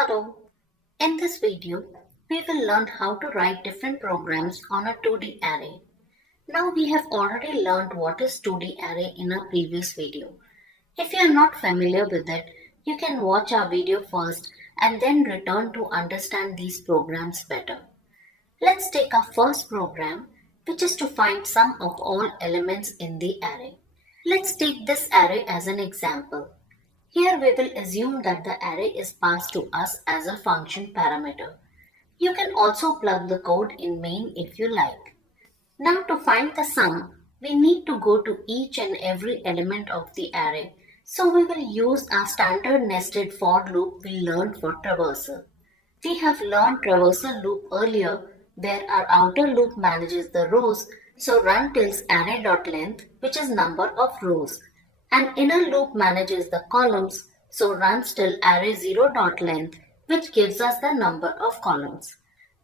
Hello. In this video, we will learn how to write different programs on a 2D array. Now we have already learned what is 2D array in a previous video. If you are not familiar with it, you can watch our video first and then return to understand these programs better. Let's take our first program, which is to find sum of all elements in the array. Let's take this array as an example. Here we will assume that the array is passed to us as a function parameter. You can also plug the code in main if you like. Now to find the sum, we need to go to each and every element of the array. So we will use our standard nested for loop we learned for traversal. We have learned traversal loop earlier where our outer loop manages the rows, so run tills array.length, which is number of rows. And inner loop manages the columns, so runs till array0.length, which gives us the number of columns.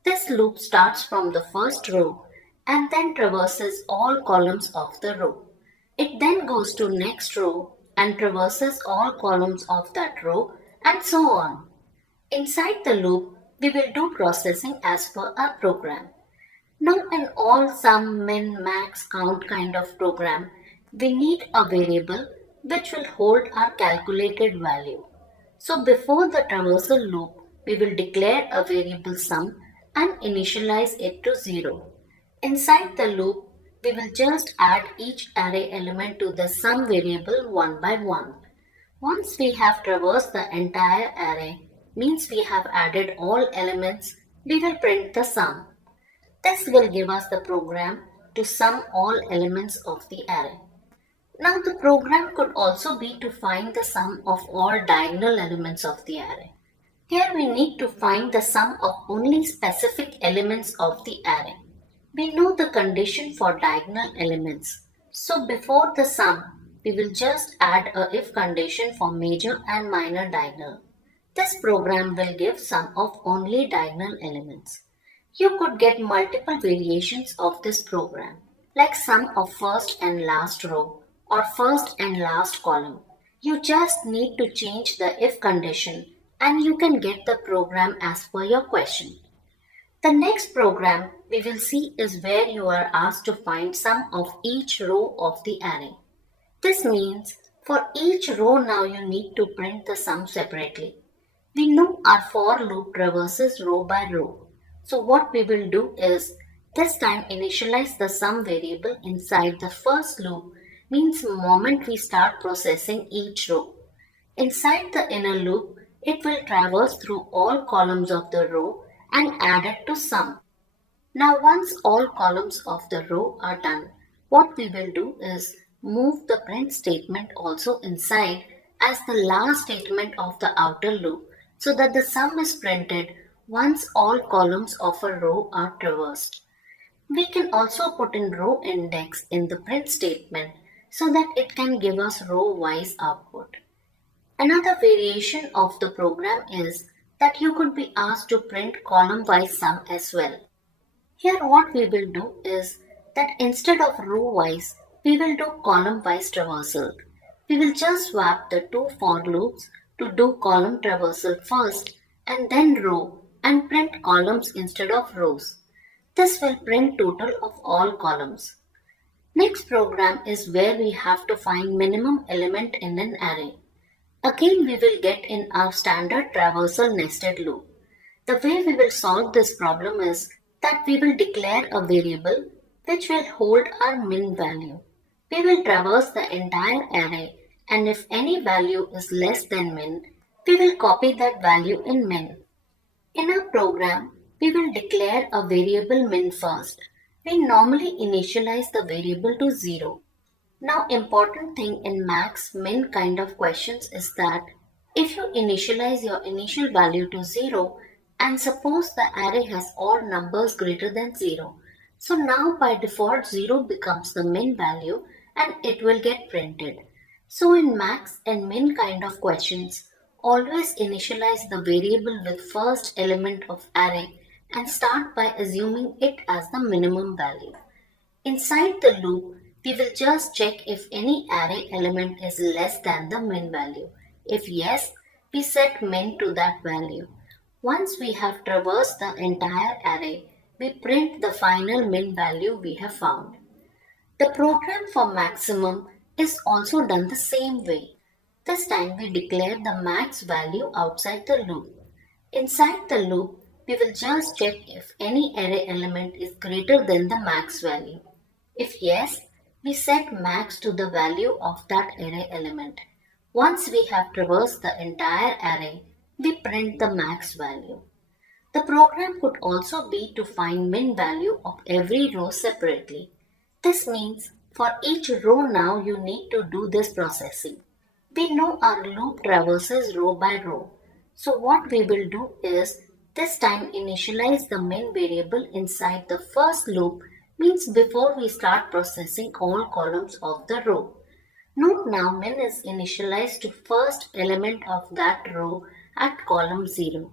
This loop starts from the first row and then traverses all columns of the row. It then goes to next row and traverses all columns of that row and so on. Inside the loop, we will do processing as per our program. Now in all sum, min, max, count kind of program, we need a variable which will hold our calculated value. So before the traversal loop, we will declare a variable sum and initialize it to 0. Inside the loop, we will just add each array element to the sum variable one by one. Once we have traversed the entire array, means we have added all elements, we will print the sum. This will give us the program to sum all elements of the array. Now the program could also be to find the sum of all diagonal elements of the array. Here we need to find the sum of only specific elements of the array. We know the condition for diagonal elements. So before the sum, we will just add a if condition for major and minor diagonal. This program will give sum of only diagonal elements. You could get multiple variations of this program, like sum of first and last row, or first and last column. You just need to change the if condition and you can get the program as per your question. The next program we will see is where you are asked to find sum of each row of the array. This means for each row now you need to print the sum separately. We know our for loop traverses row by row. So what we will do is this time initialize the sum variable inside the first loop, means the moment we start processing each row. Inside the inner loop, it will traverse through all columns of the row and add it to sum. Now once all columns of the row are done, what we will do is move the print statement also inside as the last statement of the outer loop so that the sum is printed once all columns of a row are traversed. We can also put in row index in the print statement so that it can give us row-wise output. Another variation of the program is that you could be asked to print column-wise sum as well. Here what we will do is that instead of row-wise, we will do column-wise traversal. We will just swap the two for loops to do column traversal first and then row and print columns instead of rows. This will print total of all columns. Next program is where we have to find minimum element in an array. Again we will get in our standard traversal nested loop. The way we will solve this problem is that we will declare a variable which will hold our min value. We will traverse the entire array and if any value is less than min, we will copy that value in min. In our program, we will declare a variable min first. We normally initialize the variable to 0. Now important thing in max min kind of questions is that if you initialize your initial value to 0 and suppose the array has all numbers greater than 0, so now by default 0 becomes the min value and it will get printed. So in max and min kind of questions, always initialize the variable with first element of array and start by assuming it as the minimum value. Inside the loop, we will just check if any array element is less than the min value. If yes, we set min to that value. Once we have traversed the entire array, we print the final min value we have found. The program for maximum is also done the same way. This time we declare the max value outside the loop. Inside the loop, we will just check if any array element is greater than the max value. If yes, we set max to the value of that array element. Once we have traversed the entire array, we print the max value. The program could also be to find min value of every row separately. This means for each row now you need to do this processing. We know our loop traverses row by row. So what we will do is this time initialize the min variable inside the first loop, means before we start processing all columns of the row. Note now min is initialized to first element of that row at column 0.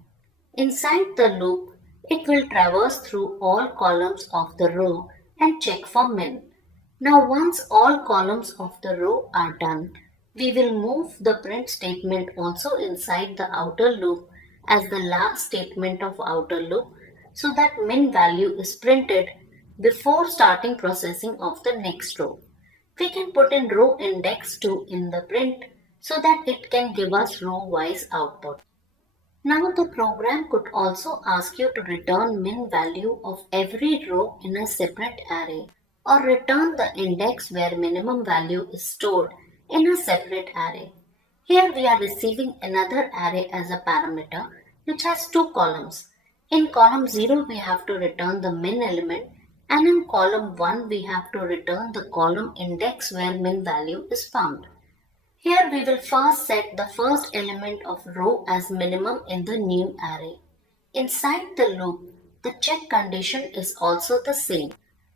Inside the loop, it will traverse through all columns of the row and check for min. Now once all columns of the row are done, we will move the print statement also inside the outer loop as the last statement of outer loop so that min value is printed before starting processing of the next row. We can put in row index 2 in the print so that it can give us row-wise output. Now the program could also ask you to return min value of every row in a separate array or return the index where minimum value is stored in a separate array. Here we are receiving another array as a parameter which has two columns. In column 0 we have to return the min element, and in column 1 we have to return the column index where min value is found. Here we will first set the first element of row as minimum in the new array. Inside the loop, the check condition is also the same.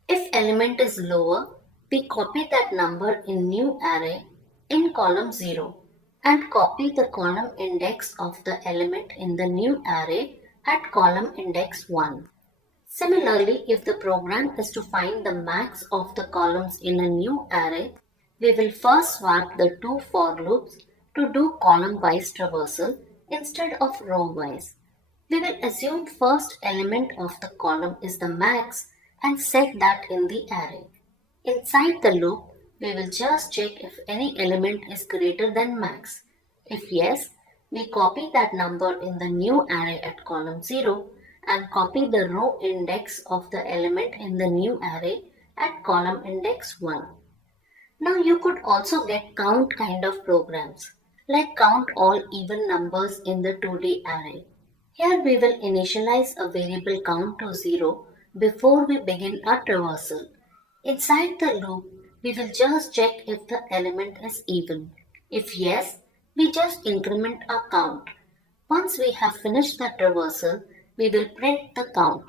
If element is lower, we copy that number in new array in column 0 and copy the column index of the element in the new array at column index 1. Similarly, if the program is to find the max of the columns in a new array, we will first swap the two for loops to do column-wise traversal instead of row-wise. We will assume first element of the column is the max and set that in the array. Inside the loop, we will just check if any element is greater than max. If yes, we copy that number in the new array at column 0 and copy the row index of the element in the new array at column index 1. Now you could also get count kind of programs, like count all even numbers in the 2D array. Here we will initialize a variable count to 0 before we begin our traversal. Inside the loop, we will just check if the element is even. If yes, we just increment our count. Once we have finished the traversal, we will print the count.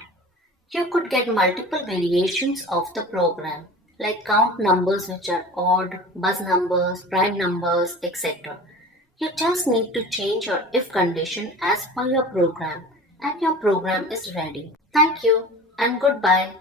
You could get multiple variations of the program, like count numbers which are odd, buzz numbers, prime numbers, etc. You just need to change your if condition as per your program and your program is ready. Thank you and goodbye.